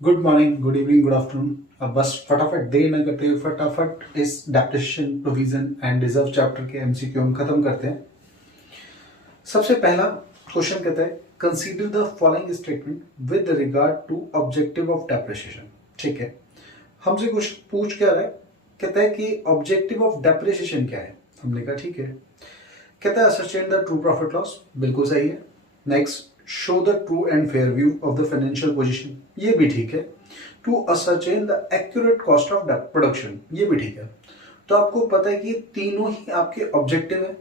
Good morning, good evening, good afternoon. अब बस फटाफट देर न करते हुए फटाफट इस depreciation, provision and reserve chapter के एमसीक्यू हम खत्म करते हैं। सबसे पहला क्वेश्चन कहता है consider the following statement with regard to objective of depreciation. ठीक है, हमसे क्वेश्चन पूछ क्या रहा है, कहता है कि ऑब्जेक्टिव ऑफ डेप्रिसिएशन क्या है। हमने कहा ठीक है। कहता है ascertain the true profit loss, बिल्कुल सही है। Next, show the true and fair view of the financial position, ये भी ठीक है। To ascertain the accurate cost of production, ये भी ठीक है। तो आपको पता है कि ये तीनों ही आपके ऑब्जेक्टिव है,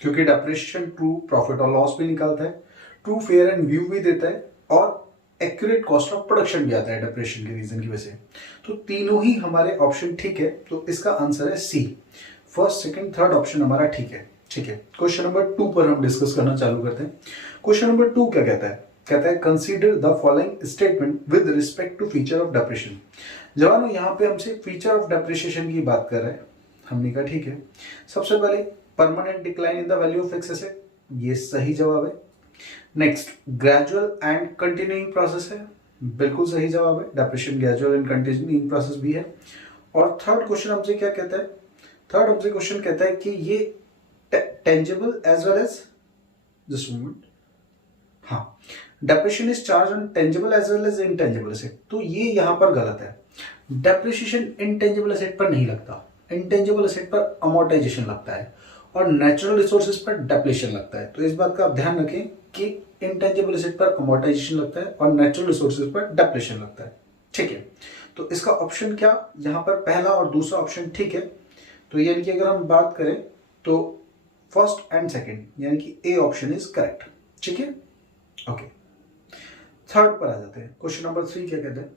क्योंकि डेप्रिसिएशन ट्रू प्रॉफिट और लॉस भी निकालता है, ट्रू फेयर एंड व्यू भी देता है, और एक्यूरेट कॉस्ट ऑफ प्रोडक्शन भी आता है डेप्रिसिएशन के रीजन की वजह से। तो तीनों ही हमारे ऑप्शन ठीक है, तो इसका आंसर है सी। फर्स्ट, सेकंड, थर्ड ऑप्शन हमारा ठीक है। ठीक है, क्वेश्चन नंबर 2 पर हम डिस्कस करना चालू करते हैं। क्वेश्चन नंबर 2 क्या कहता है, कहता है consider the following statement with respect to feature of depreciation. जवानों, यहाँ पे हमसे फीचर ऑफ डेप्रिसिएशन की बात कर रहे हैं। हमने कहा ठीक है। सबसे पहले permanent decline in the value of fixed asset, ये सही जवाब है। Next, gradual and continuing process है, बिल्कुल सही जवाब है। Depreciation gradual and continuing process भी है। और थर्ड क्वेश्चन हमसे क्या कहता है, थर्ड हमसे क्वेश्चन कहता है कि ये tangible as well as, just moment, हाँ, depreciation is charge on tangible as well as intangible asset, तो ये यहां पर गलत है। डेप्रिसिएशन इनटेंजिबल एसेट पर नहीं लगता, इनटेंजिबल एसेट पर अमोर्टाइजेशन लगता है, और नेचुरल रिसोर्सेज पर डेप्रिसिएशन लगता है। तो इस बात का आप ध्यान रखें कि इनटेंजिबल एसेट पर अमोर्टाइजेशन लगता है और नेचुरल रिसोर्सेज पर डेप्रिसिएशन लगता है। ठीक है, तो इसका ऑप्शन क्या, यहां पर पहला और दूसरा ऑप्शन ठीक है। तो यानी कि अगर हम बात करें तो फर्स्ट एंड सेकंड, यानी कि ए ऑप्शन इज करेक्ट। ठीक है, ओके। थर्ड पर आ जाते हैं। क्वेश्चन नंबर 3 क्या कहते हैं,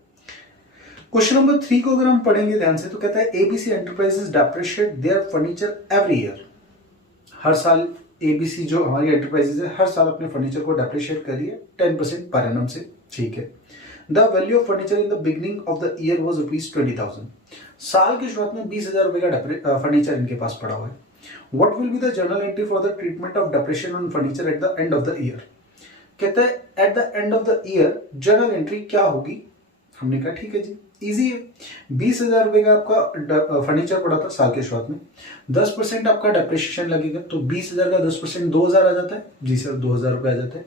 क्वेश्चन नंबर 3 को अगर हम पढ़ेंगे ध्यान से तो कहता है ABC enterprises depreciate their furniture every year. हर साल एबीसी जो हमारी एंटरप्राइजेस है हर साल अपने फर्नीचर को डेप्रिशिएट कर रही है 10% पर एनम से। ठीक है। The value of furniture in the beginning of the year was ₹20,000। साल की शुरुआत में 20,000 रुपए का फर्नीचर इनके पास पड़ा हुआ है। What will be the journal entry for the treatment of depreciation on furniture at the end of the year. कहता है at the end of the year journal entry क्या होगी। हमने कहा ठीक है जी, इजी है। 20,000 रुपए का आपका फर्नीचर पड़ा था साल के शुरुआत में, 10% आपका डेप्रिसिएशन लगेगा, तो 20,000 का 10% 2,000 आ जाता है। जी सर, 2,000 रुपए आ जाते हैं।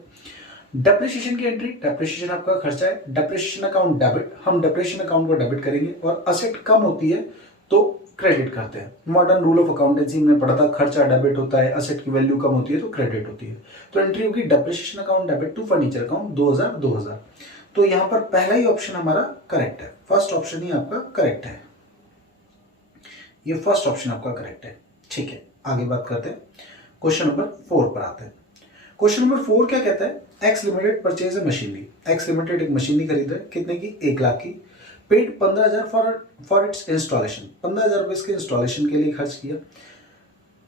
डेप्रिसिएशन की एंट्री, डेप्रिसिएशन आपका खर्चा है, डेप्रिसिएशन अकाउंट डेबिट, हम डेप्रिसिएशन अकाउंट को डेबिट करेंगे, और असेट कम होती है तो क्रेडिट करते हैं। मॉडर्न रूल ऑफ अकाउंटेंसी में पढ़ा था, खर्चा डेबिट होता है, असेट की वैल्यू कम होती है तो क्रेडिट होती है। तो एंट्री होगी depreciation account debit to furniture account 2,000 2,000। तो यहां पर पहला ही ऑप्शन हमारा करेक्ट है, फर्स्ट ऑप्शन ही आपका करेक्ट है, ये फर्स्ट ऑप्शन आपका करेक्ट है। ठीक है, आगे बात करते हैं। क्वेश्चन नंबर 4 पर आते हैं। क्वेश्चन नंबर 4 क्या कहता है, x limited purchase a machinery. X limited एक मशीनरी खरीद रहा है, कितने की, 1 लाख की। पेड 15,000 फॉर इट्स इंस्टॉलेशन, 15,000 रुपए इसके इंस्टॉलेशन के लिए खर्च किया।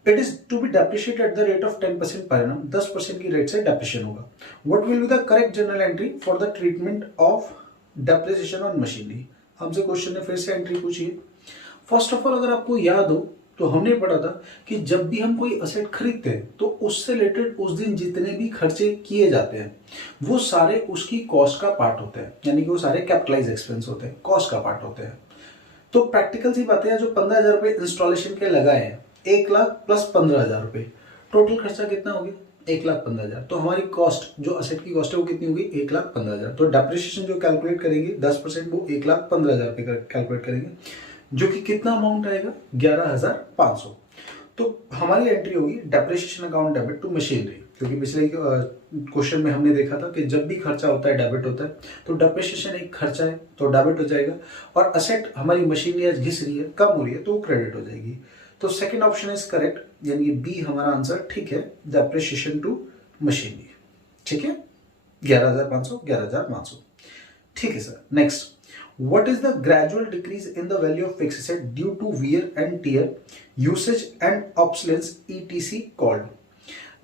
It is to be depreciated at the rate of 10% per annum, 10% की रेट से डेप्रिशिएशन होगा। What will be the correct journal entry for the treatment of depreciation on machinery. हमसे क्वेश्चन ने फिर से एंट्री पूछी है। फर्स्ट ऑफ ऑल अगर आपको याद हो तो हमने पढ़ा था कि जब भी हम कोई असेट खरीदते हैं तो उससे रिलेटेड उस दिन जितने भी खर्चे किए जाते हैं वो सारे उसकी कॉस्ट का पार्ट होते हैं, यानी कि वो सारे कैपिटलाइज एक्सपेंस होते हैं, कॉस्ट का पार्ट होते हैं। तो प्रैक्टिकल सी बातें हैं, जो 15,000 रुपए इंस्टॉलेशन के लगाए हैं, 1 लाख प्लस 15,000 रुपए, टोटल खर्चा कितना हो गया, 1,15,000। तो हमारी कॉस्ट जो असेट की कॉस्ट है वो कितनी होगी, 1,15,000। तो डेप्रिसिएशन जो कैलकुलेट करेंगे 10%, वो 1,15,000 रुपए कैलकुलेट करेंगे, जो कि कितना अमाउंट आएगा, 11,500। तो हमारी एंट्री होगी depreciation account debit to machinery, क्योंकि पिछले क्वेश्चन में हमने देखा था कि जब भी खर्चा होता है डेबिट होता है, तो डेप्रिसिएशन एक खर्चा है तो डेबिट हो जाएगा, और असेट हमारी मशीनरी आज घिस रही है, कम हो रही है, तो वो क्रेडिट हो जाएगी। तो सेकंड ऑप्शन इज करेक्ट, यानी कि बी हमारा आंसर ठीक है, डेप्रिसिएशन टू मशीनरी। ठीक है, 11,500 11,500। ठीक है sir. Next, what is the gradual decrease in the value of fixed asset due to wear and tear, usage and obsolescence etc called।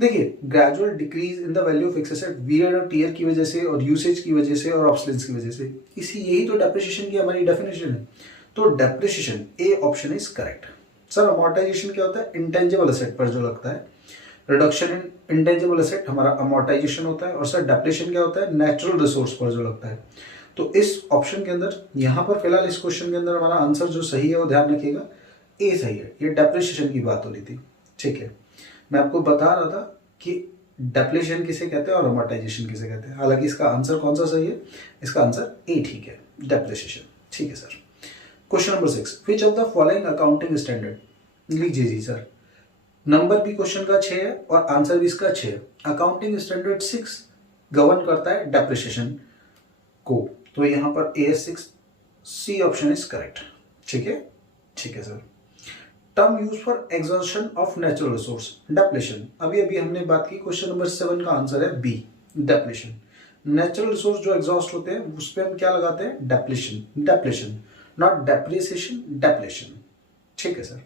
देखिए, gradual decrease in the value of fixed asset wear और tier की वजह से और usage की वजह से और ऑब्सोलेंस की वजह से, इसी यही तो डेप्रिसिएशन की हमारी डेफिनेशन है। तो depreciation A option is correct. Sir amortisation क्या होता है, इंटेंजिबल एसेट पर जो लगता है, रिडक्शन इन इंटेंजिबल एसेट हमारा अमोर्टाइजेशन होता है, और सर डेप्रिसिएशन क्या होता है, नेचुरल रिसोर्स पर जो लगता है। तो इस ऑप्शन के अंदर यहाँ पर फिलहाल इस क्वेश्चन के अंदर हमारा आंसर जो सही है वो ध्यान रखिएगा ए सही है। ये डेप्रिसिएशन की बात हो रही थी, ठीक है। मैं आपको बता रहा था कि डेप्रिसिएशन किसे कहते हैं और अमोर्टाइजेशन किसे कहते हैं। हालांकि इसका आंसर कौन सा सही है, इसका आंसर ए ठीक है, डेप्रिसिएशन, ठीक है sir. Question number 6, which of the following accounting standard, लीजिए जी सर, नंबर भी क्वेश्चन का 6 है और आंसर भी इसका 6 है। अकाउंटिंग स्टैंडर्ड 6 गवर्न करता है डेप्रिसिएशन को, तो यहां पर AS6 C option is correct, ठीक है, ठीक है sir. Term use for exhaustion of natural resource, depletion, अभी अभी हमने बात की, क्वेश्चन नंबर 7 का आंसर है बी, डेप्लेशन। नेचुरल रिसोर्स जो एग्जॉस्ट होते हैं उस पर हम क्या लगाते हैं, depletion, depletion, not depreciation, depletion, ठीक है sir.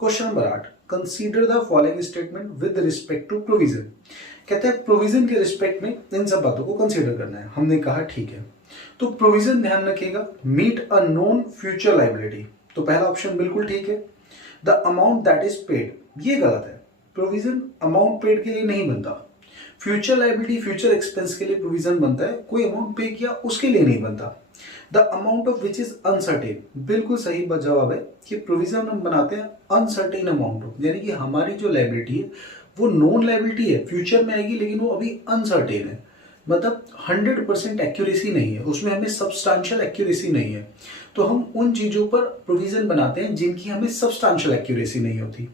Question number 8, consider the following statement with respect to provision, कहते हैं प्रोविजन के रिस्पेक्ट में इन सब बातों को कंसीडर करना है। हमने कहा ठीक है, तो प्रोविजन ध्यान रखिएगा, meet a known future liability, तो पहला ऑप्शन बिल्कुल ठीक है। The amount that is paid, ये गलत है, प्रोविजन अमाउंट पेड के लिए नहीं बनता। फ्यूचर लायबिलिटी, फ्यूचर एक्सपेंस के लिए प्रोविजन बनता है, कोई अमाउंट पे किया उसके लिए नहीं बनता। The amount of which is uncertain, बिल्कुल सही जवाब है कि प्रोविजन हम बनाते हैं अनसर्टेन अमाउंट ऑफ, यानी कि हमारी जो लायबिलिटी है वो नॉन लायबिलिटी है, फ्यूचर में आएगी लेकिन वो अभी अनसर्टेन है, मतलब 100% एक्यूरेसी नहीं है उसमें, हमें सब्सटेंशियल एक्यूरेसी नहीं है। तो हम उन चीजों पर प्रोविजन बनाते हैं जिनकी हमें सब्सटेंशियल एक्यूरेसी नहीं होती,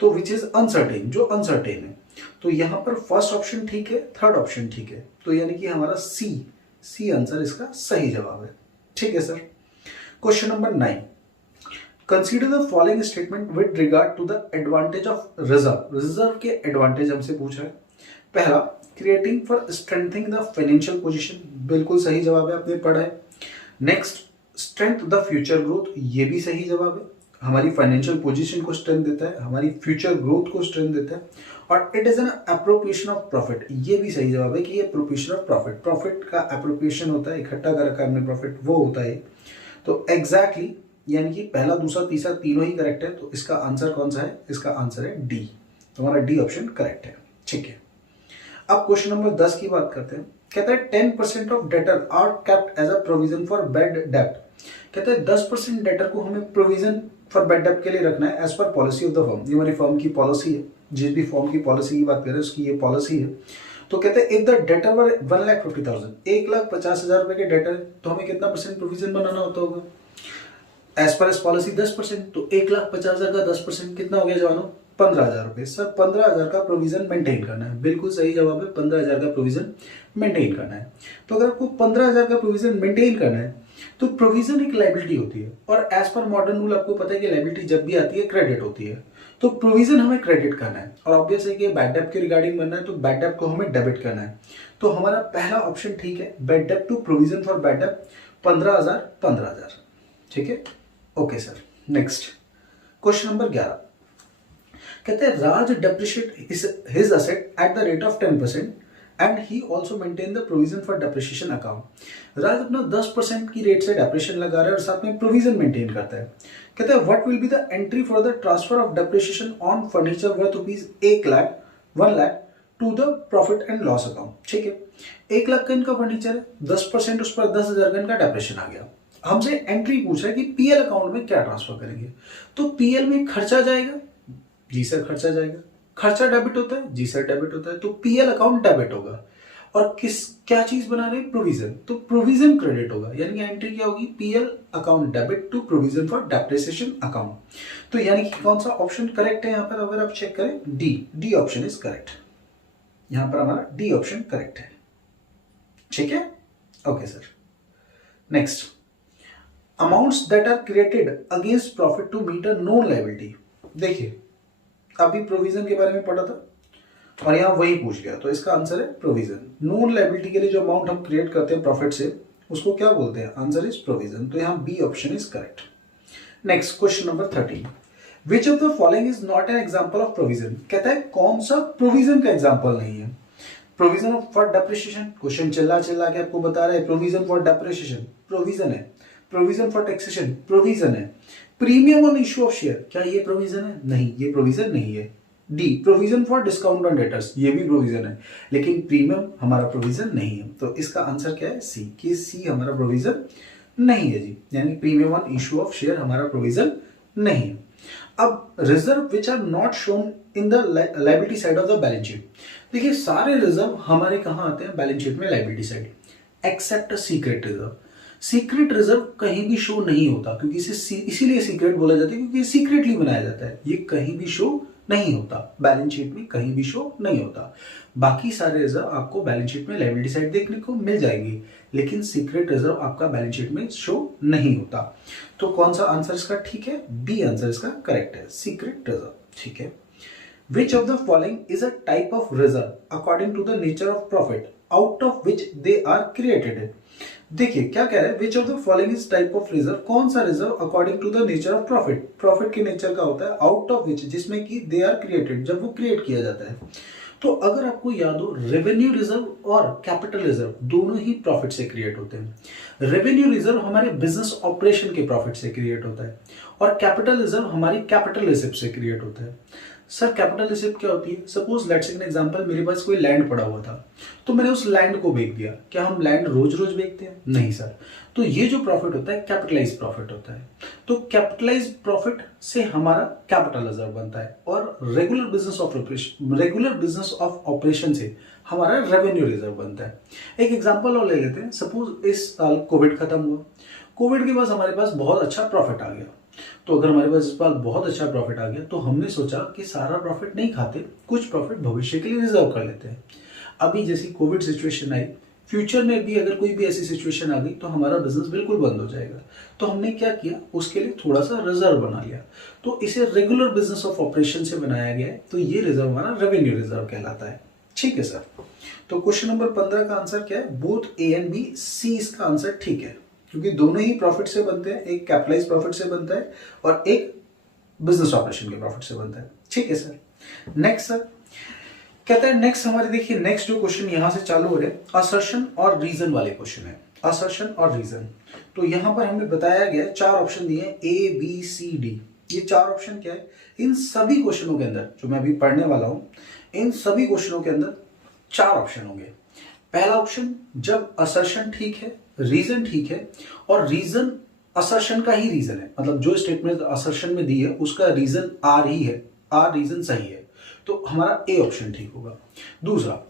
तो विच इज अनसर्टेन, जो अनसर्टेन है। तो यहां पर फर्स्ट ऑप्शन ठीक है, थर्ड ऑप्शन ठीक है, तो यानी कि हमारा सी आंसर इसका सही जवाब है, ठीक है sir. Question number 9, consider the following statement with regard to the advantage of reserve, reserve के एडवांटेज हमसे पूछ रहा है। पहला, creating for strengthening the financial position, बिल्कुल सही जवाब है, आपने पढ़ा है। Next, strength the future growth, ये भी सही जवाब है, हमारी फाइनेंशियल पोजीशन को स्ट्रेंथ देता है, हमारी फ्यूचर ग्रोथ को स्ट्रेंथ देता है। और it is an appropriation of profit, ये भी सही जवाब है कि ये अप्रोप्रिएशन ऑफ प्रॉफिट, प्रॉफिट का अप्रोप्रिएशन होता है, इकट्ठा कर रखा है हमने प्रॉफिट, वो होता है। तो एग्जैक्टली यानी कि पहला, दूसरा, तीसरा तीनों ही करेक्ट है, तो इसका आंसर कौन सा है, इसका आंसर है डी, तो हमारा डी ऑप्शन करेक्ट है, ठीक है। अब क्वेश्चन नंबर 10 की बात करते हैं। कहता है 10% of debtor are kept as a provision for bad डेब्ट, कहते हैं 10% डेटर को हमें प्रोविजन फॉर बैड डेब्ट के लिए रखना है as per policy of the firm, ये हमारी फर्म की पॉलिसी है, जिस भी फर्म की पॉलिसी की बात करें उसकी ये पॉलिसी है। तो कहते हैं इफ द डेटर वर 1,50,000, 1,50,000 रुपए के डेटर है, तो हमें कितना परसेंट प्रोविजन बनाना होता होगा, एज पर एस पॉलिसी 10%, तो 1,50,000 का 10% कितना हो गया जवानों, 15,000 रुपए। सर 15,000 का प्रोविजन मेंटेन करना है, बिल्कुल सही जवाब है, 15,000 का प्रोविजन मेंटेन करना है। तो अगर आपको 15,000 का प्रोविजन मेंटेन करना है तो प्रोविजन एक लायबिलिटी होती है, और एज पर मॉडर्न रूल आपको पता है कि लायबिलिटी जब भी आती है क्रेडिट होती है, तो प्रोविजन हमें क्रेडिट करना है। और ऑब्वियस है कि बैड डेब्ट के रिगार्डिंग बनना है, तो बैड डेब्ट को हमें डेबिट करना है। तो हमारा पहला ऑप्शन ठीक है, बैड डेब्ट टू प्रोविजन फॉर बैड डेब्ट 15,000, 15,000, ठीक है, okay sir. Next question number 11, कहते हैं Raj depreciate his asset at the rate of 10% and he also maintain the provision for depreciation account. Raj अपना 10% की रेट से डेप्रिशिएशन लगा रहा है और साथ में प्रोविजन मेंटेन करता है। कहते हैं what will be the entry for the transfer of depreciation on furniture worth rupees 1,00,000 to the profit and loss account, ठीक है। 1,00,000 का इनका फर्नीचर है, 10% उस पर 10,000 का इनका डेप्रिशिएशन आ गया। हमसे एंट्री पूछ रहा है कि पीएल अकाउंट में क्या ट्रांसफर करेंगे, तो पीएल में खर्चा जाएगा, जी सर खर्चा जाएगा। खर्चा डेबिट होता है, जी सर डेबिट होता है, तो पीएल अकाउंट डेबिट होगा। और क्या चीज बना रहे हैं, प्रोविजन, तो प्रोविजन क्रेडिट होगा, यानी कि एंट्री क्या होगी, PL account debit to provision for depreciation account. तो यानी कि कौन सा ऑप्शन करेक्ट है यहाँ पर, अगर आप चेक करें, डी ऑप्शन इज करेक्ट, यहां पर हमारा डी ऑप्शन करेक्ट है, ठीक है, okay sir. Next, amounts that are created against profit to meet a known liability. देखिए अभी प्रोविजन के बारे में पढ़ा था और यहां वही पूछ गया, तो इसका आंसर है प्रोविजन। नॉन लायबिलिटी के लिए जो अमाउंट हम क्रिएट करते हैं प्रॉफिट से, उसको क्या बोलते हैं, आंसर इज प्रोविजन, तो यहां B option is correct. Next question number 13, which of the following is not an example of provision, कहता है कौन सा प्रोविजन का एग्जांपल नहीं है। प्रोविजन फॉर डेप्रिसिएशन, क्वेश्चन चिल्ला के आपको बता रहा है, प्रोविजन फॉर डेप्रिसिएशन प्रोविजन है, प्रोविजन फॉर टैक्सेशन प्रोविजन है, premium on issue of share, क्या ये प्रोविजन है, नहीं ये प्रोविजन नहीं है, D provision for discount on debtors, ये भी प्रोविजन है लेकिन प्रीमियम हमारा प्रोविजन नहीं है। तो इसका आंसर क्या है? सी, कि सी हमारा प्रोविजन नहीं है जी, यानी premium on issue of share हमारा प्रोविजन नहीं है। अब reserve which are not shown in the liability side of the balance sheet, देखिए सारे रिजर्व हमारे कहां आते हैं? बैलेंस शीट में liability side, except secret reserve. Secret reserve कहीं भी शो नहीं होता, क्योंकि इसे इसीलिए सीक्रेट बोला जाता है क्योंकि सीक्रेटली बनाया जाता है, ये कहीं भी शो नहीं होता, बैलेंस शीट में कहीं भी शो नहीं होता। बाकी सारे रिजर्व आपको बैलेंस शीट में लायबिलिटी साइड देखने को मिल जाएगी, लेकिन सीक्रेट रिजर्व आपका बैलेंस शीट में शो नहीं होता। तो कौन सा आंसर इसका ठीक है? बी आंसर इसका करेक्ट है, सीक्रेट रिजर्व। ठीक है। Which of the following is a type of reserve according to the nature of profit out of which they are created? देखिए क्या कह रहे हैं? Which of the following is type of reserve, कौन सा reserve according to the nature of profit, profit के nature का होता है, out of which जिसमें कि they are created, जब वो क्रिएट किया जाता है। तो अगर आपको याद हो, रेवेन्यू रिजर्व और कैपिटल रिजर्व दोनों ही प्रॉफिट से क्रिएट होते हैं। रेवेन्यू रिजर्व हमारे बिजनेस ऑपरेशन के प्रॉफिट से क्रिएट होता है और कैपिटल रिजर्व हमारी कैपिटल रिसिप्ट से क्रिएट होता है। सर कैपिटल रिसिप्ट क्या होती है? Suppose let's take an example, मेरे पास कोई लैंड पड़ा हुआ था तो मैंने उस लैंड को बेच दिया। क्या हम लैंड रोज रोज बेचते हैं? नहीं सर। तो ये जो प्रॉफिट होता है कैपिटलाइज प्रॉफिट होता है। तो कैपिटलाइज प्रॉफिट से हमारा कैपिटल रिजर्व बनता है और रेगुलर बिजनेस ऑफ ऑपरेशन से हमारा रेवेन्यू रिजर्व बनता है। एक एग्जांपल और ले लेते हैं। सपोज इस साल कोविड खत्म हुआ, कोविड के बाद हमारे पास बहुत अच्छा प्रॉफिट आ गया। तो अगर हमारे पास इस बार बहुत अच्छा प्रॉफिट आ गया तो हमने सोचा कि सारा प्रॉफिट नहीं खाते, कुछ प्रॉफिट भविष्य के लिए रिजर्व कर लेते हैं। अभी जैसी कोविड सिचुएशन आई, फ्यूचर में भी अगर कोई भी ऐसी सिचुएशन आ गई तो हमारा बिजनेस बिल्कुल बंद हो जाएगा। तो हमने क्या किया, उसके लिए थोड़ा सा रिजर्व बना लिया। तो इसे रेगुलर बिजनेस ऑफ ऑपरेशन से बनाया गया है, तो ये रिजर्व हमारा रेवेन्यू रिजर्व कहलाता है। ठीक है सर। तो क्वेश्चन नंबर 15 का आंसर क्या है? बोथ ए एंड बी, सी इसका आंसर ठीक है, क्योंकि दोनों ही प्रॉफिट से बनते हैं, एक कैपिटलाइज प्रॉफिट से बनता है और एक बिजनेस ऑपरेशन के प्रॉफिट से बनता है। ठीक है सर। नेक्स्ट सर कहता है, नेक्स्ट हमारे देखिए नेक्स्ट जो क्वेश्चन यहां से चालू हो रहे हैं असर्शन और रीजन वाले क्वेश्चन है। असर्शन और रीजन, तो यहां पर हमें बताया गया है, 4 ऑप्शन दिए हैं ए बी सी डी। ये 4 ऑप्शन क्या है? इन सभी क्वेश्चनों के अंदर जो मैं अभी पढ़ने वाला हूं, इन सभी क्वेश्चनों के अंदर 4 ऑप्शन होंगे। पहला ऑप्शन, जब असर्शन ठीक है, रीजन ठीक है और रीजन असर्शन का ही रीजन है, मतलब जो स्टेटमेंट असर्शन में दी है उसका रीजन आर ही है, आर रीजन सही है, तो हमारा ए ऑप्शन ठीक होगा। दूसरा,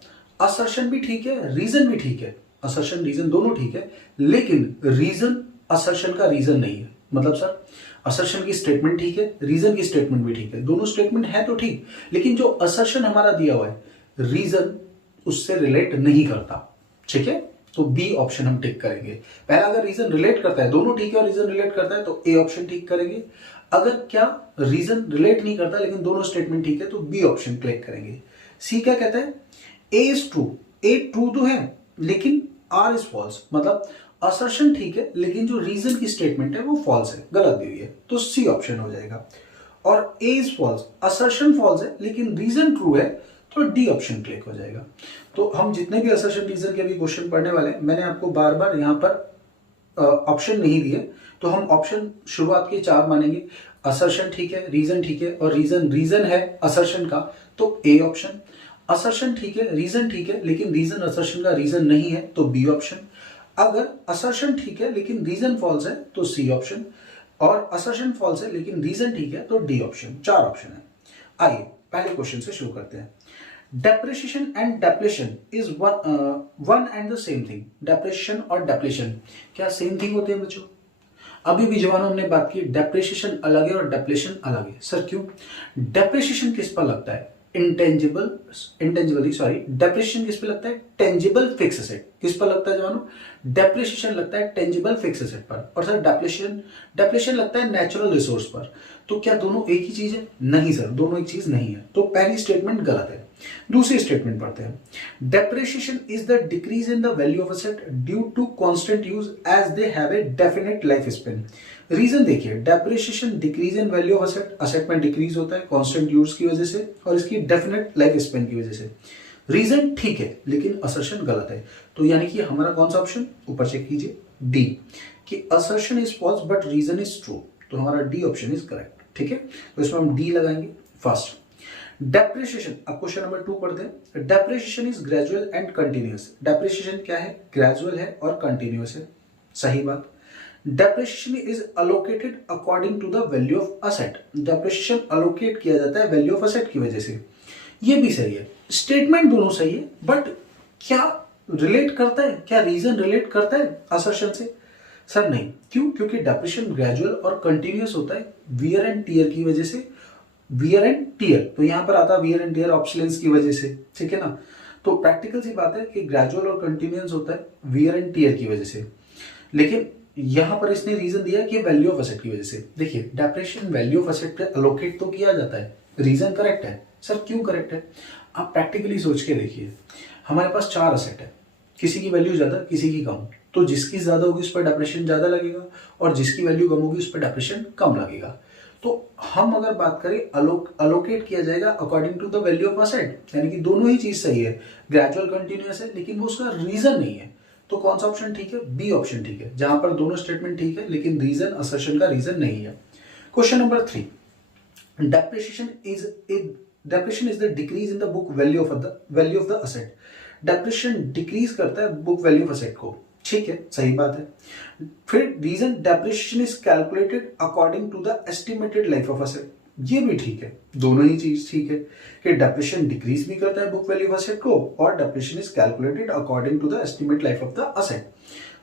असर्शन भी ठीक है, रीजन भी ठीक है, असर्शन रीजन दोनों ठीक है, लेकिन रीजन असर्शन का रीजन नहीं है। मतलब सर असर्शन की स्टेटमेंट ठीक है, रीजन की स्टेटमेंट भी ठीक है, दोनों स्टेटमेंट है तो ठीक, लेकिन जो असर्शन हमारा दिया हुआ है रीजन उससे रिलेट नहीं करता। ठीक है, तो बी ऑप्शन हम टिक करेंगे। पहला, अगर रीजन रिलेट करता है, दोनों ठीक है और रीजन रिलेट करता है, तो ए ऑप्शन टिक करेंगे। अगर क्या रीजन रिलेट नहीं करता लेकिन दोनों स्टेटमेंट ठीक है, तो बी ऑप्शन क्लिक करेंगे। सी क्या कहता है? ए इज ट्रू, ए ट्रू तो है लेकिन आर इज फॉल्स, मतलब असर्शन ठीक है लेकिन जो रीजन की स्टेटमेंट है वो फॉल्स है, गलत दी हुई है, तो सी ऑप्शन हो जाएगा। और ए इज फॉल्स, असर्शन फॉल्स है लेकिन रीजन ट्रू है, तो डी ऑप्शन क्लिक हो जाएगा। तो हम जितने भी असर्शन रीजन के अभी क्वेश्चन पढ़ने वाले हैं, मैंने आपको बार बार यहां पर ऑप्शन नहीं दिए, तो हम ऑप्शन शुरुआत के 4 मानेंगे। असर्शन ठीक है, रीजन ठीक है और रीजन है असर्शन का, तो ए ऑप्शन। असर्शन ठीक है, रीजन ठीक है लेकिन रीजन असर्शन का रीजन नहीं है, तो बी ऑप्शन। अगर असर्शन ठीक है लेकिन रीजन फॉल्स है, तो सी ऑप्शन। और असर्शन फॉल्स है लेकिन रीजन ठीक है, तो डी ऑप्शन। 4 ऑप्शन है। आइए पहले क्वेश्चन से शुरू करते हैं। Depreciation and depletion is one and the same thing. Depreciation और डेप्लेशन क्या सेम थिंग होते हैं बच्चों? अभी भी जवानों हमने बात की, डेप्रिसिएशन अलग है और डेप्लेशन अलग है। सर क्यों? डेप्रिसिएशन किस पर लगता है? इंटेंजिबल सॉरी, डेप्रिसिएशन किस पे लगता है? Tangible fixed asset. किस पर लगता है जवानों? डेप्रिसिएशन लगता है टेंजिबल फिक्स एसेट पर, और सर डेप्लेशन लगता है नेचुरल रिसोर्स पर। तो क्या दोनों एक ही चीज है? नहीं सर, दोनों एक चीज नहीं है, तो पहली स्टेटमेंट गलत है। दूसरी स्टेटमेंट पढ़ते हैं। Depreciation is the decrease in the value of asset due to constant use as they have a definite life span. Reason देखिए, depreciation decrease in value of asset, asset में डिक्रीज होता है constant use की वजह से और इसकी definite life Spain की वजह से। रीजन ठीक है लेकिन असर्शन गलत है, तो यानी कि हमारा कौन सा ऑप्शन? ऊपर चेक कीजिए, डी, कि assertion is false but reason is true, तो हमारा डी ऑप्शन इज करेक्ट। ठीक है, तो इसमें हम डी लगाएंगे। फर्स्ट, डेप्रिसिएशन, अब क्वेश्चन नंबर 2 पढ़ते हैं। Depreciation is gradual and continuous. Depreciation क्या है? ग्रेजुअल है और कंटिन्यूअस है। सही बात। Depreciation is allocated according to the value of asset. Depreciation allocate किया जाता है वैल्यू ऑफ असेट की वजह से। ये भी सही है, स्टेटमेंट दोनों सही है, बट क्या रिलेट करता है, क्या रीजन रिलेट करता है असर्शन से? सर नहीं। क्यों? क्योंकि डेप्रिसिएशन ग्रेजुअल और कंटिन्यूअस होता है वियर एंड टीयर की वजह से। वियर एंड टीयर, तो यहां पर आता है वियर एंड टीयर ऑब्सोलेंस की वजह से, ठीक है ना। तो प्रैक्टिकल सी बात है कि ग्रेजुअल और कंटिन्यूअस होता है वियर एंड टीयर की वजह से, लेकिन यहां पर इसने रीजन दिया कि वैल्यू ऑफ एसेट की वजह से। देखिए, डेप्रिसिएशन वैल्यू ऑफ एसेट पे अलोकेट तो किया जाता है, रीजन करेक्ट है। सर क्यों करेक्ट है? आप प्रैक्टिकली सोच के देखिए, हमारे पास 4 असेट है, किसी की वैल्यू ज्यादा किसी की कम, तो जिसकी ज्यादा होगी उस पर डेप्रिसिएशन ज्यादा लगेगा और जिसकी वैल्यू कम होगी उस पर डेप्रिसिएशन कम लगेगा। तो हम अगर बात करें अलोकेट किया जाएगा according to the value of asset, यानी कि दोनों ही चीज सही है, ग्रेजुअल कंटिन्यूअस है, लेकिन वो उसका रीजन नहीं है। तो कौन सा ऑप्शन ठीक है? बी ऑप्शन ठीक है, जहां पर दोनों स्टेटमेंट ठीक है लेकिन रीजन असर्शन का रीजन नहीं है। Question number 3, depreciation is the decrease in the book value of the asset। Depreciation decrease करता है बुक वैल्यू ऑफ एसेट को, ठीक है, सही बात है। फिर reason depreciation is calculated according to the estimated life of asset, ये भी ठीक है, दोनों ही चीज ठीक है कि डेप्रिसिएशन डिक्रीज भी करता है बुक वैल्यू ऑफ एसेट को और depreciation is calculated according to the estimate life of the asset,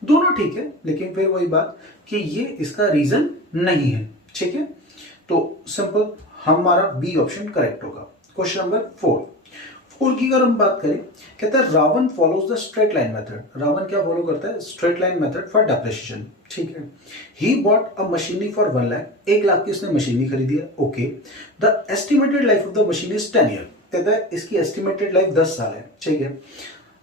दोनों ठीक है, लेकिन फिर वही बात कि ये इसका रीजन नहीं है, ठीक है। तो सिंपल हमारा बी ऑप्शन करेक्ट होगा। क्वेश्चन नंबर 4 की अगर हम बात करें, कहता है Ravan follows the straight line method. Ravan क्या फॉलो करता है? Straight line method for depreciation, ठीक है। He bought a machinery for 1 lakh, 1 lakh की उसने मशीनरी खरीदी है, okay. The estimated life of the machine is 10 year, कहता है इसकी एस्टिमेटेड लाइफ 10 साल है, ठीक है।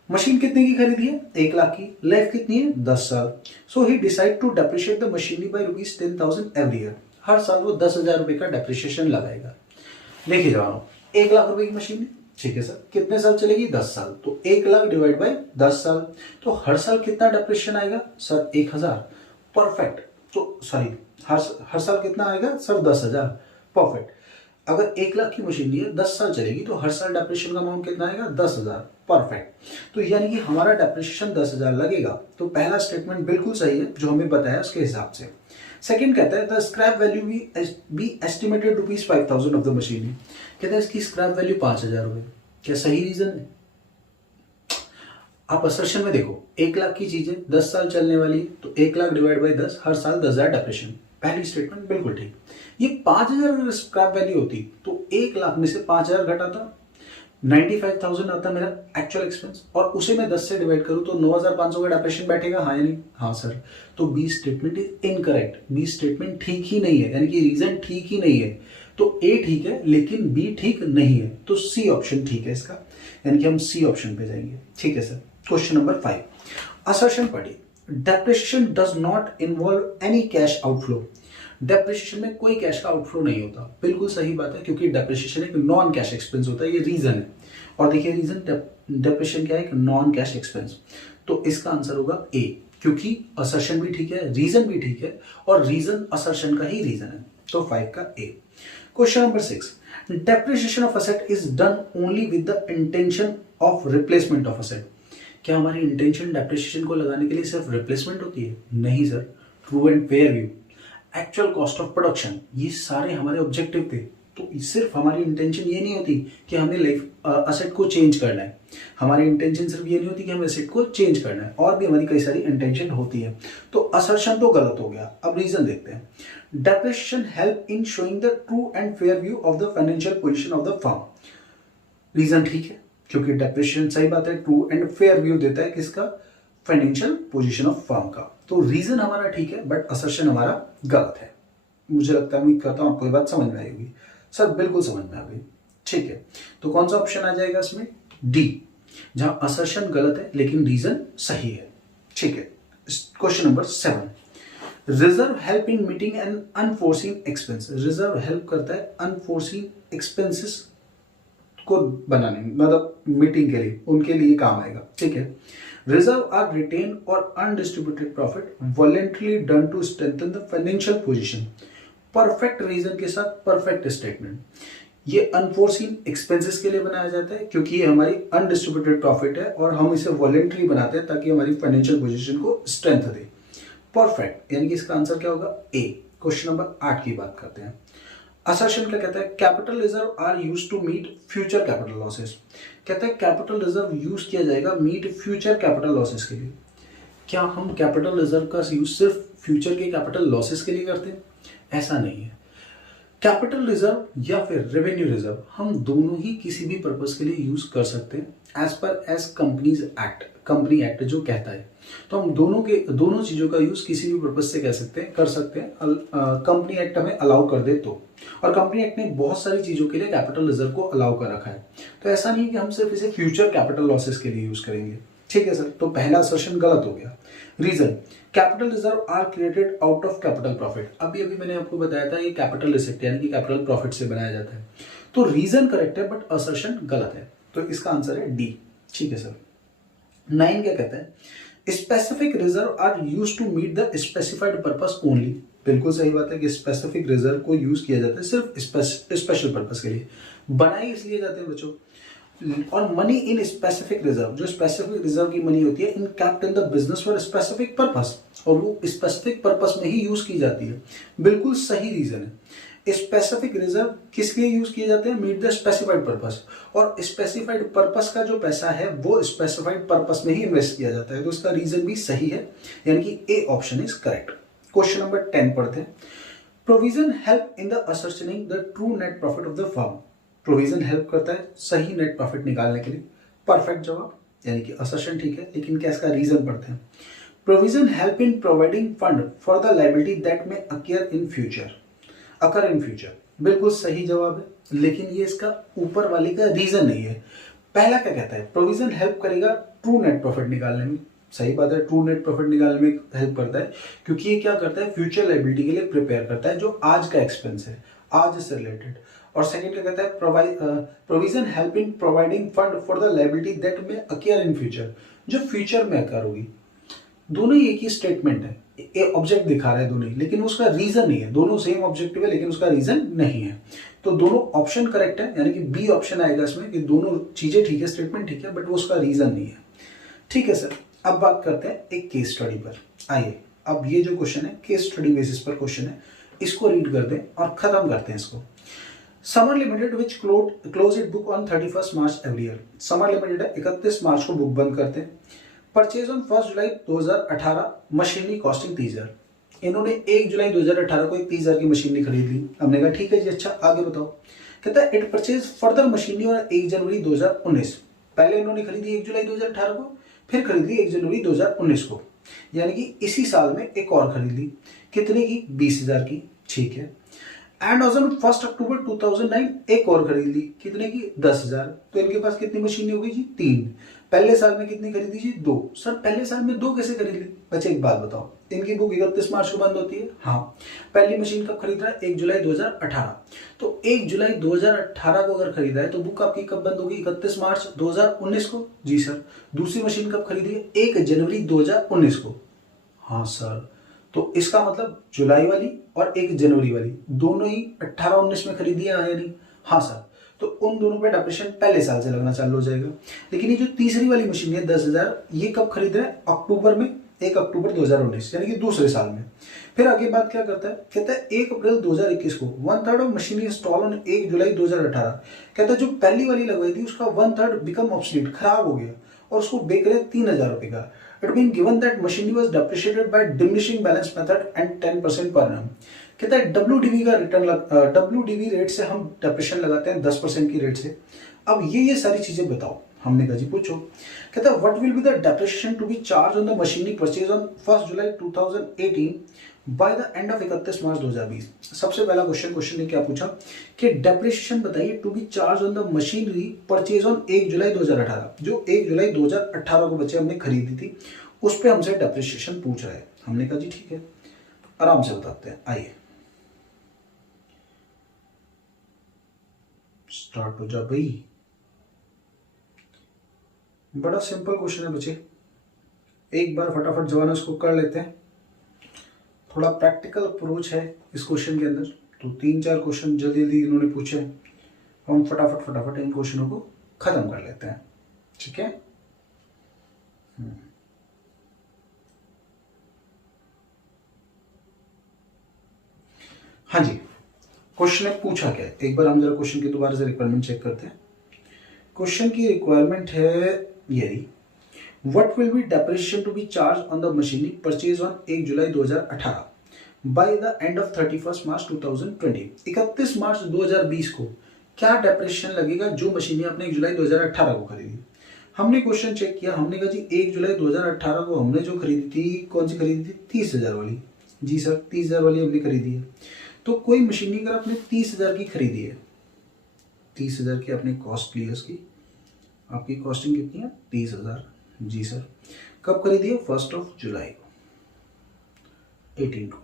मशीन कितने की खरीदी है? 1 लाख की, लाइफ कितनी है? 10 साल। So he decide to depreciate the machinery by ₹10,000 every year, हर साल वो 10,000 रुपए का डेप्रिसिएशन लगाएगा। देखिए जवानों, 1 लाख रुपए की मशीन, ठीक है सर, कितने साल चलेगी? 10 साल, तो 1 लाख डिवाइड बाय 10 साल, तो हर साल कितना डेप्रिसिएशन आएगा? Sir 1000, perfect. तो सॉरी, हर साल कितना आएगा? Sir 10,000, perfect. अगर 1 लाख की मशीनरी है, 10 साल चलेगी, तो हर साल डेप्रिसिएशन का अमाउंट कितना आएगा? 10,000, परफेक्ट। तो यानी कि हमारा डेप्रिसिएशन 10,000 लगेगा। तो पहला स्टेटमेंट बिल्कुल सही है जो हमें बताया उसके हिसाब से। सेकंड कहता है the scrap value B estimated ₹5,000 of the machinery, कहता है इसकी स्क्रैप वैल्यू 5,000 रुपए। क्या सही रीजन है? आप असर्शन में देखो, 1 लाख की चीजें 10 साल चलने वाली, तो 1 लाख डिवाइड बाई 10, हर साल 10,000 डेप्रिसिएशन, पहली स्टेटमेंट बिल्कुल ठीक। ये 5,000 अगर स्क्रैप वैल्यू होती तो 1 लाख में से 5,000 घटाता, 95,000 आता मेरा एक्चुअल एक्सपेंस, और उसे मैं 10 से डिवाइड करूं तो 9,500 का डेप्रिसिएशन बैठेगा, हाँ या नहीं? हाँ सर। तो B statement is incorrect, B statement ठीक ही नहीं है, यानी कि रीजन ठीक ही नहीं है। तो ए ठीक है लेकिन बी ठीक नहीं है, तो सी ऑप्शन ठीक है इसका, यानी कि हम सी ऑप्शन पे जाएंगे, ठीक है सर। क्वेश्चन नंबर 5, असर्शन पढ़िए, depreciation does not involve any cash outflow. Depreciation में कोई कैश का आउटफ्लो नहीं होता, बिल्कुल सही बात है, क्योंकि डेप्रिसिएशन एक नॉन कैश एक्सपेंस होता है, ये रीजन है। और देखिए रीजन, डेप्रिसिएशन क्या है? एक नॉन कैश एक्सपेंस। तो इसका आंसर होगा ए, क्योंकि असर्शन भी ठीक है, रीजन भी ठीक है, और रीजन असर्शन का ही रीजन है, तो 5 का A. Question number 6, depreciation of asset is done only with the intention of replacement of asset. क्या हमारी इंटेंशन डेप्रिसिएशन को लगाने के लिए सिर्फ रिप्लेसमेंट होती है? नहीं sir, true and fair view, actual cost of production, ये सारे हमारे ऑब्जेक्टिव थे। तो सिर्फ हमारी इंटेंशन ये नहीं होती कि हमने लाइफ असेट को चेंज करना है, हमारी इंटेंशन सिर्फ ये नहीं होती कि हमें असेट को चेंज करना है, और भी हमारी कई सारी इंटेंशन होती है। तो असर्शन तो गलत हो गया। अब रीजन देखते हैं। Depreciation help in showing the true and fair view of the financial position of the firm, reason ठीक है, क्योंकि डेप्रिसिएशन सही बात है, ट्रू एंड फेयर व्यू देता है किसका? फाइनेंशियल पोजीशन ऑफ फर्म का। तो रीजन हमारा ठीक है, बट असर्शन हमारा गलत है। मुझे लगता है, उम्मीद करता हूं आपको ये बात समझ में आई होगी। सर बिल्कुल समझ में आ गई, ठीक है। तो कौन सा ऑप्शन आ जाएगा इसमें? डी, जहां असर्शन गलत है लेकिन रीजन सही है, ठीक है। Question number 7, reserve help in meeting an unforeseen expense. Reserve help करता है अनफोर्सिंग एक्सपेंसेस को बनाने में, मतलब मीटिंग के लिए, उनके लिए काम आएगा, ठीक है। रिजर्व आर रिटेन और undistributed profit voluntarily done to strengthen the financial position. Perfect reason के साथ परफेक्ट स्टेटमेंट। ये अनफोर्सीन एक्सपेंसेस के लिए बनाया जाता है क्योंकि ये हमारी अनडिस्ट्रीब्यूटेड प्रॉफिट है और हम इसे वॉलेंटरी बनाते हैं ताकि हमारी फाइनेंशियल पोजीशन को स्ट्रेंथ दे। परफेक्ट, यानी कि इसका आंसर क्या होगा? ए। क्वेश्चन नंबर 8 की बात करते हैं। असर्शन क्या कहता है? Capital reserve are used to meet future capital losses. कहता है कैपिटल रिजर्व यूज किया जाएगा मीट फ्यूचर कैपिटल लॉसेस के लिए। क्या हम कैपिटल रिजर्व का यूज सिर्फ फ्यूचर के कैपिटल लॉसेस के लिए करते हैं? ऐसा नहीं है। कैपिटल रिजर्व या फिर रेवेन्यू रिजर्व हम दोनों ही किसी भी पर्पस के लिए यूज कर सकते हैं as per as companies act, company act जो कहता है। तो हम दोनों चीजों का यूज किसी भी पर्पस से कर सकते हैं कंपनी एक्ट हमें अलाउ कर दे तो। और कंपनी एक्ट ने बहुत सारी चीजों के लिए कैपिटल रिजर्व को अलाउ कर रखा है। तो ऐसा नहीं कि हम सिर्फ इसे फ्यूचर कैपिटल लॉसेस के लिए यूज करेंगे। ठीक है सर, तो पहला असर्शन गलत हो गया। Reason, capital reserve are created out of capital profit. अभी मैंने आपको बताया था ये कैपिटल रिसिप्ट यानी कि कैपिटल प्रॉफिट से बनाया जाता है। तो रीजन करेक्ट है बट असर्शन गलत है, तो इसका आंसर है डी। ठीक है सर। 9 क्या कहता है? Specific reserve are use to meet the specified purpose only. बिल्कुल सही बात है कि स्पेसिफिक रिजर्व को यूज किया जाता है सिर्फ स्पेशल पर्पस के लिए, बनाए इसलिए जाते हैं बच्चों। और मनी इन स्पेसिफिक रिजर्व, जो स्पेसिफिक रिजर्व की मनी होती है in kept in the business for specific purpose, और वो स्पेसिफिक पर्पस में ही यूज की जाती है। बिल्कुल सही रीजन है। स्पेसिफिक रिजर्व किस लिए यूज किए जाते हैं? मीट द स्पेसिफाइड पर्पस, और स्पेसिफाइड पर्पस का जो पैसा है वो स्पेसिफाइड पर्पस में ही इन्वेस्ट किया जाता है। तो इसका रीजन भी सही है, यानी कि A option is correct. Question number 10 पढ़ते हैं। Provision help in the ascertaining the true net profit of the firm. Provision help करता है सही नेट प्रॉफिट निकालने के लिए। परफेक्ट जवाब, यानी कि असर्शन ठीक है, लेकिन क्या इसका रीजन पढ़ते हैं। Provision help in providing fund for the liability that में अकर इन फ्यूचर। बिल्कुल सही जवाब है, लेकिन ये इसका ऊपर वाले का रीजन नहीं है। पहला क्या कहता है? प्रोविजन हेल्प करेगा ट्रू नेट प्रॉफिट निकालने में। सही बात है, ट्रू नेट प्रॉफिट निकालने में हेल्प करता है क्योंकि ये क्या करता है? फ्यूचर लायबिलिटी के लिए प्रिपेयर करता है जो आज का एक्सपेंस है, आज से रिलेटेड। और सेकंड क्या कहता है? Provision help in providing fund for the liability that में अकर इन फ्यूचर, जो फ्यूचर में अकर होगी। दोनों ही एक ही स्टेटमेंट है, एक ऑब्जेक्ट दिखा रहा है दोनों ही, लेकिन उसका रीजन नहीं है। दोनों सेम ऑब्जेक्टिव है लेकिन उसका रीजन नहीं है। तो दोनों ऑप्शन करेक्ट है, यानी कि बी ऑप्शन आएगा इसमें कि दोनों चीजें ठीक है, स्टेटमेंट ठीक है, बट वो उसका रीजन नहीं है। ठीक है सर, अब बात करते हैं एक केस स्टडी पर। आइए, अब ये जो क्वेश्चन है केस स्टडी बेसिस पर क्वेश्चन है, इसको रीड कर दें और खत्म करते हैं इसको। Summer limited which close it book on 31 March every year. Summer limited है, 31 मार्च को बुक बंद करते हैं। Purchase on 1 July 2018 machinery costing 30,000। इन्होंने 1 जुलाई 2018 को एक 30,000 की मशीनरी खरीद ली। हमने कहा ठीक है जी, अच्छा आगे बताओ। कहता है it purchase further machinery on 1 जनवरी 2019। पहले इन्होंने खरीदी 1 जुलाई 2018 को, फिर खरीदी 1 जनवरी 2019 को, यानी कि इसी साल में एक और खरीद ली। कितने की? 20,000 की। ठीक है। एंड ऑन 1 अक्टूबर 2009 एक और खरीद ली। कितने की? 10,000। तो इनके पास कितनी मशीनें हो गई जी? 3। पहले साल में कितनी खरीदी जी? 2। सर पहले साल में 2 कैसे खरीद ली? बच्चे एक बात बताओ, इनकी बुक 31 मार्च को बंद होती है। हाँ, पहली मशीन कब खरीद रहा है? 1 जुलाई 2018। तो 1 जुलाई 2018 को अगर खरीदा है तो बुक आपकी कब बंद होगी? 31 मार्च 2019 को। जी सर। दूसरी मशीन कब खरीदी है? 1 जनवरी 2019 को। हाँ सर, तो इसका मतलब जुलाई वाली और 1 जनवरी वाली दोनों ही 18-19 में खरीदी है या नहीं? हाँ सर, तो उन दोनों पे डेप्रिसिएशन पहले साल से लगना चालू हो जाएगा। लेकिन ये जो तीसरी वाली मशीन है 10,000, ये कब खरीद रहे हैं? अक्टूबर में, 1 अक्टूबर 2019, यानी कि दूसरे साल में। फिर आगे बात क्या करता है? कहता है 1 अप्रैल 2021 को 1/3 of machinery install on 1 July 2018। कहता है जो पहली वाली लगवाई थी उसका 1/3 बिकम ऑब्सोलीट, खराब हो गया, और उसको बेच रहे 3,000 रुपए का। It been given that machinery was depreciated by diminishing balance method and 10% per annum। कहता है WDV का रिटर्न WDV रेट से हम डेप्रिसिएशन लगाते हैं 10% की रेट से। अब ये सारी चीजें बताओ। हमने कहा जी पूछो। कहता है what will be the depreciation to be charge on the machinery purchase on 1 July 2018 by the end of 31 मार्च 2020। सबसे पहला क्वेश्चन ने क्या पूछा कि डेप्रिसिएशन बताइए to be charge on the machinery purchase on 1 July 2018। जो 1 जुलाई 2018 को बच्चे हमने खरीदी थी उस पे हमसे डेप्रिसिएशन पूछ रहा है। हमने कहा जी ठीक है, आराम से बताते हैं। आइए स्टार्ट हो जा भाई। बड़ा सिंपल क्वेश्चन है बच्चे, एक बार फटाफट जवान इसको कर लेते हैं। थोड़ा प्रैक्टिकल अप्रोच है इस क्वेश्चन के अंदर, तो 3-4 क्वेश्चन जल्दी जल्दी इन्होंने पूछे हैं। हम फटाफट फटाफट इन क्वेश्चनों को खत्म कर लेते हैं, ठीक है। हाँ जी, क्वेश्चन ने पूछा क्या है, एक बार हम जरा क्वेश्चन की दोबारा से रिक्वायरमेंट चेक करते हैं। क्वेश्चन की रिक्वायरमेंट है ये रही, what will be depreciation to be charge on the machinery purchase on 1 July 2018 by the end of 31 मार्च 2020। 31 मार्च 2020 को क्या डेप्रिसिएशन लगेगा जो मशीनरी आपने 1 जुलाई 2018 को खरीदी। हमने क्वेश्चन चेक किया, हमने कहा जी 1 जुलाई 2018 को हमने जो खरीदी थी, कौन सी खरीदी थी, 30,000 वाली। जी सर 30,000 वाली हमने खरीदी है। तो कोई मशीनरी अगर आपने 30,000 की खरीदी है, 30,000 की आपने कॉस्ट ली है, उसकी आपकी कॉस्टिंग कितनी है, 30,000। जी सर, कब खरीदी है, 1 जुलाई को 18 को।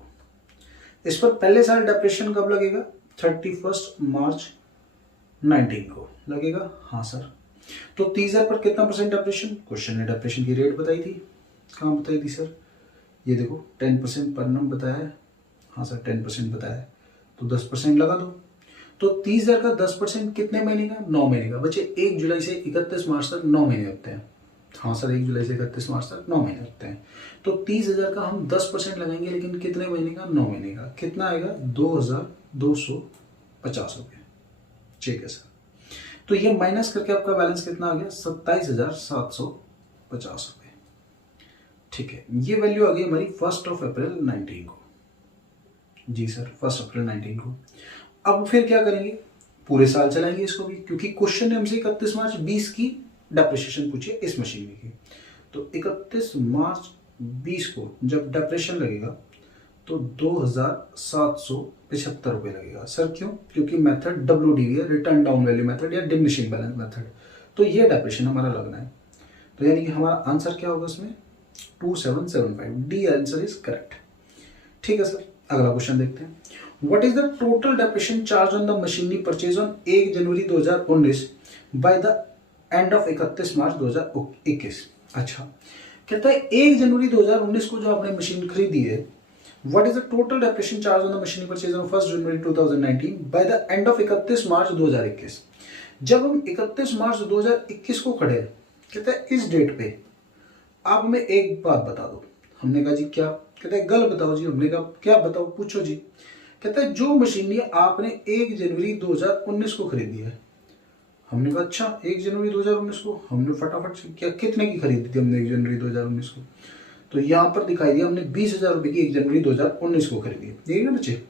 इस पर पहले साल डेप्रिसिएशन कब लगेगा, 31 मार्च 19 को लगेगा। हाँ सर, तो 30,000 पर कितना परसेंट डेप्रिसिएशन, क्वेश्चन ने डेप्रिसिएशन की रेट बताई थी, कहाँ बताई थी सर, ये देखो 10% पर annum बताया है। हाँ सर 10% बताया है, तो 10% लगा दो। तो 30,000 का 10% कितने महीने का, 9 महीने का। बच्चे 1 जुलाई से 31 मार्च तक 9 महीने होते हैं। हाँ सर 1 जुलाई से 31 मार्च तक 9 महीने होते हैं। तो 30,000 का हम 10% लगाएंगे, लेकिन कितने महीने का, 9 महीने का। कितना आएगा, 2,250 रुपये। ठीक है सर, तो ये माइनस करके आपका बैलेंस कितना आ गया, 27,750 रुपये। ठीक है, ये वैल्यू आ गई हमारी 1 अप्रैल 19 को। जी सर 1 अप्रैल 19 को। अब फिर क्या करेंगे, पूरे साल चलाएंगे इसको भी, क्योंकि क्वेश्चन ने हमसे 31 मार्च 20 की डेप्रिसिएशन पूछी है इस मशीन की। तो 31 मार्च 20 को जब डेप्रिसिएशन लगेगा तो 2,775 रुपये लगेगा। सर क्यों, क्योंकि मेथड WDV है, रिटर्न डाउन वैल्यू मेथड या डिमिनिशिंग बैलेंस मेथड। तो ये डेप्रिसिएशन हमारा लगना है। तो यानी कि हमारा आंसर क्या होगा इसमें, 2775। D answer is correct. ठीक है सर, अगला क्वेश्चन देखते हैं। What is the total depreciation charge on the machinery purchase on 1 January 2019 bye the end of 31 मार्च 2021। अच्छा, कहता है 1 जनवरी 2019 को जो आपने मशीन खरीदी है, what is the total depreciation charge on the machinery purchase on 1 January 2019 bye the end of 31 मार्च 2021। जब हम 31 मार्च 2021 को खड़े हैं, कहता है इस डेट पे आप हमें एक बात बता दो। हमने कहा जी क्या, कहता है गल बताओ जी। हमने कहा क्या बताओ, पूछो जी। कहता है जो मशीनरी आपने 1 जनवरी 2019 को खरीदी है। हमने कहा अच्छा 1 जनवरी 2019 को। हमने फटाफट से क्या, कितने की खरीदी थी हमने 1 जनवरी 2019 को, तो यहाँ पर दिखाई दिया हमने 20,000 रुपये की 1 जनवरी 2019 को खरीदी है। यही ना बच्चे,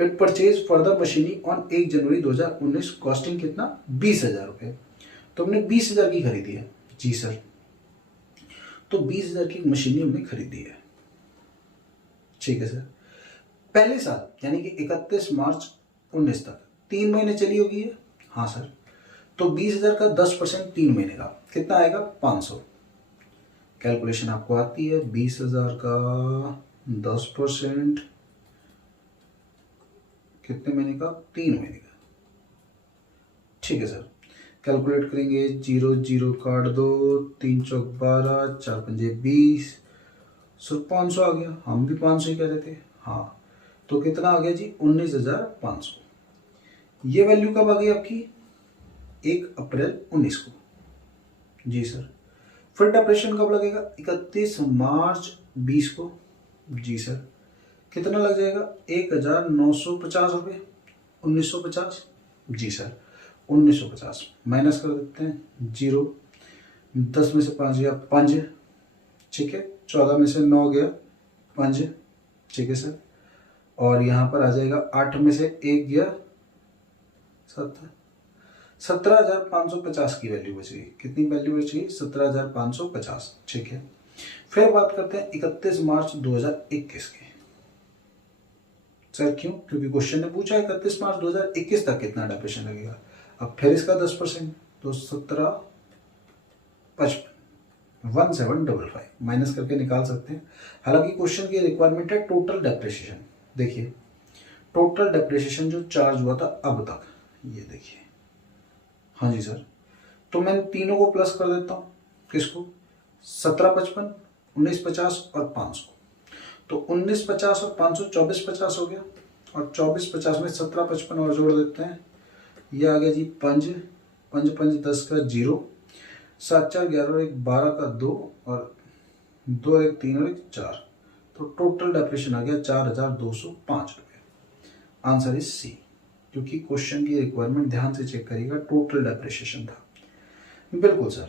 it purchase for the machinery on 1 January 2019 costing कितना, 20,000 रुपये। तो हमने 20,000 की खरीदी है। जी सर, तो 20,000 की मशीनरी हमने खरीदी है। ठीक है सर, पहले साल यानी कि 31 मार्च 19 तक 3 महीने चली होगी है। हाँ सर, तो 20,000 का 10% 3 महीने का कितना आएगा, 500। कैलकुलेशन आपको आती है, 20,000 का 10% कितने महीने का, 3 महीने का। ठीक है सर, कैलकुलेट करेंगे, 0 0 काट दो, 3 चौक 12, 4 पंजे 20, सर 500 आ गया। हम भी 500 ही कह रहे थे। हाँ, तो कितना आ गया जी, 19,500। ये वैल्यू कब आ गई आपकी, 1 अप्रैल 19 को। जी सर, फिर डेप्रिसिएशन कब लगेगा, 31 मार्च 20 को। जी सर, कितना लग जाएगा, 1,950 रुपये, 1950। जी सर, 1950 माइनस कर देते हैं, 0, 10 में से 5 गया 5। ठीक है, 14 में से 9 गया 5। ठीक है सर, और यहाँ पर आ जाएगा 8 में से 1 गया 7, 17,550 की वैल्यू बच गई। कितनी वैल्यू बच गई, 17,550। ठीक है, फिर बात करते हैं 31 मार्च 2021 की। सर क्यों, क्योंकि क्वेश्चन ने पूछा 31 मार्च 2021 तक कितना डेप्रिसिएशन लगेगा। अब फिर इसका 10%, तो 17,55 1755 माइनस करके निकाल सकते हैं। हालांकि क्वेश्चन की रिक्वायरमेंट है टोटल डेप्रिसिएशन। देखिए टोटल डेप्रिसिएशन जो चार्ज हुआ था अब तक, ये देखिए। हाँ जी सर, तो मैं तीनों को प्लस कर देता हूँ, किसको, 1755, 1950 और 500। तो 1950 और 500 2450 हो गया, और 2450 में 1755 और जोड़ देते हैं ये आ गया जी 5 5 5 10 का 0, 7 4 11 और 1 12 का 2 और 2 और 1 3 और 1 4, तो टोटल डेप्रेशन आ गया 4205 रुपये। आंसर इज सी, क्योंकि क्वेश्चन की रिक्वायरमेंट ध्यान से चेक करिएगा, टोटल डेप्रिसिएशन था। बिल्कुल सर।